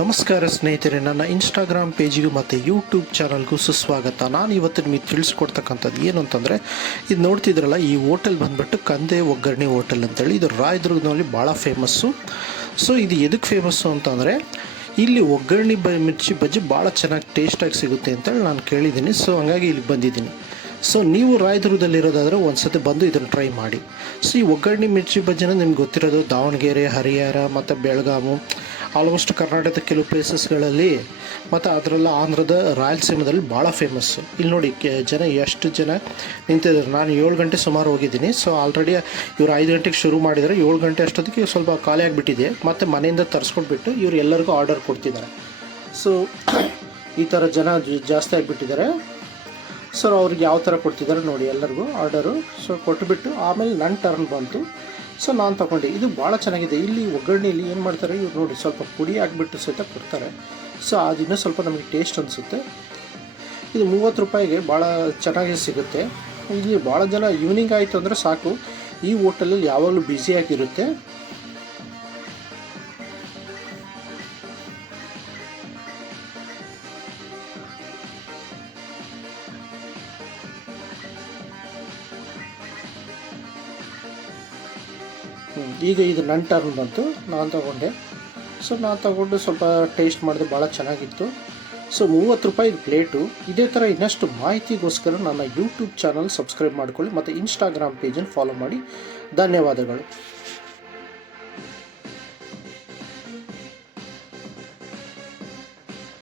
ನಮಸ್ಕಾರ ಸ್ನೇಹಿತರೆ, ನನ್ನ ಇನ್ಸ್ಟಾಗ್ರಾಮ್ ಪೇಜಿಗೂ ಮತ್ತು ಯೂಟ್ಯೂಬ್ ಚಾನಲ್ಗೂ ಸುಸ್ವಾಗತ. ನಾನು ಇವತ್ತು ನಿಮಗೆ ತಿಳಿಸ್ಕೊಡ್ತಕ್ಕಂಥದ್ದು ಏನು ಅಂತಂದರೆ, ಇದು ನೋಡ್ತಿದ್ರಲ್ಲ, ಈ ಹೋಟೆಲ್ ಬಂದುಬಿಟ್ಟು ಕಂದೆ ಒಗ್ಗರಣೆ ಹೋಟೆಲ್ ಅಂತೇಳಿ. ಇದು ರಾಯದುರ್ಗದಲ್ಲಿ ಭಾಳ ಫೇಮಸ್ಸು. ಸೊ ಇದು ಎದಕ್ಕೆ ಫೇಮಸ್ಸು ಅಂತಂದರೆ, ಇಲ್ಲಿ ಒಗ್ಗರಣೆ ಮಿರ್ಚಿ ಬಜ್ಜಿ ಭಾಳ ಚೆನ್ನಾಗಿ ಟೇಸ್ಟಾಗಿ ಸಿಗುತ್ತೆ ಅಂತೇಳಿ ನಾನು ಕೇಳಿದ್ದೀನಿ. ಸೊ ಹಂಗಾಗಿ ಇಲ್ಲಿಗೆ ಬಂದಿದ್ದೀನಿ. ಸೊ ನೀವು ರಾಯದುರ್ಗದಲ್ಲಿರೋದಾದರೆ ಒಂದು ಸತಿ ಬಂದು ಇದನ್ನು ಟ್ರೈ ಮಾಡಿ. ಸೊ ಈ ಒಗ್ಗರಣೆ ಮಿರ್ಚಿ ಬಜ್ಜಿನ ನಿಮ್ಗೆ ಗೊತ್ತಿರೋದು ದಾವಣಗೆರೆ, ಹರಿಹರ ಮತ್ತು ಬೆಳಗಾವಿ, ಆಲ್ಮೋಸ್ಟ್ ಕರ್ನಾಟಕದ ಕೆಲವು ಪ್ಲೇಸಸ್ಗಳಲ್ಲಿ ಮತ್ತು ಅದರಲ್ಲ ಆಂಧ್ರದ ರಾಯಲಸೀಮದಲ್ಲಿ ಭಾಳ ಫೇಮಸ್ಸು. ಇಲ್ಲಿ ನೋಡಿ ಜನ ಎಷ್ಟು ಜನ ನಿಂತಿದ್ದಾರೆ. ನಾನು 7 ಗಂಟೆ ಸುಮಾರು ಹೋಗಿದ್ದೀನಿ. ಸೊ ಆಲ್ರೆಡಿ ಇವರು 5 ಗಂಟೆಗೆ ಶುರು ಮಾಡಿದ್ದಾರೆ. 7 ಗಂಟೆ ಅಷ್ಟೊತ್ತಿಗೆ ಸ್ವಲ್ಪ ಖಾಲಿ ಆಗಿಬಿಟ್ಟಿದೆ. ಮತ್ತು ಮನೆಯಿಂದ ತರಿಸ್ಕೊಟ್ಬಿಟ್ಟು ಇವರು ಎಲ್ಲರಿಗೂ ಆರ್ಡರ್ ಕೊಡ್ತಿದ್ದಾರೆ. ಸೊ ಈ ಥರ ಜನ ಜಾಸ್ತಿ ಆಗಿಬಿಟ್ಟಿದ್ದಾರೆ. ಸೊ ಅವ್ರಿಗೆ ಯಾವ ಥರ ಕೊಡ್ತಿದ್ದಾರೆ ನೋಡಿ, ಎಲ್ಲರಿಗೂ ಆರ್ಡರು. ಸೊ ಕೊಟ್ಟುಬಿಟ್ಟು ಆಮೇಲೆ ನನ್ನ ಟರ್ನ್ ಬಂತು. ಸೊ ನಾನು ತೊಗೊಂಡೆ. ಇದು ಭಾಳ ಚೆನ್ನಾಗಿದೆ. ಇಲ್ಲಿ ಒಗ್ಗರಣೆಯಲ್ಲಿ ಏನು ಮಾಡ್ತಾರೆ ಇವ್ರು ನೋಡಿ, ಸ್ವಲ್ಪ ಪುಡಿ ಹಾಕ್ಬಿಟ್ಟು ಸಹಿತ ಕೊಡ್ತಾರೆ. ಸೊ ಅದು ಇನ್ನೂ ಸ್ವಲ್ಪ ನಮಗೆ ಟೇಸ್ಟ್ ಅನಿಸುತ್ತೆ. ಇದು 30 ರೂಪಾಯಿಗೆ ಭಾಳ ಚೆನ್ನಾಗಿ ಸಿಗುತ್ತೆ. ಇಲ್ಲಿ ಭಾಳ ಜನ ಈವ್ನಿಂಗ್ ಆಯಿತು ಅಂದರೆ ಸಾಕು, ಈ ಹೋಟೆಲಲ್ಲಿ ಯಾವಾಗಲೂ ಬ್ಯುಸಿಯಾಗಿರುತ್ತೆ. ಈಗ ಇದು ನನ್ನ ಟರ್ನ್ ಬಂತು. ನಾನು ತೊಗೊಂಡೆ. ಸೊ ನಾನು ತೊಗೊಂಡು ಸ್ವಲ್ಪ ಟೇಸ್ಟ್ ಮಾಡಿದೆ, ಭಾಳ ಚೆನ್ನಾಗಿತ್ತು. ಸೊ 30 ರೂಪಾಯಿ ಪ್ಲೇಟು. ಇದೇ ಥರ ಇನ್ನಷ್ಟು ಮಾಹಿತಿಗೋಸ್ಕರ ನನ್ನ ಯೂಟ್ಯೂಬ್ ಚಾನಲ್ ಸಬ್ಸ್ಕ್ರೈಬ್ ಮಾಡ್ಕೊಳ್ಳಿ ಮತ್ತು ಇನ್ಸ್ಟಾಗ್ರಾಮ್ ಪೇಜನ್ನು ಫಾಲೋ ಮಾಡಿ. ಧನ್ಯವಾದಗಳು.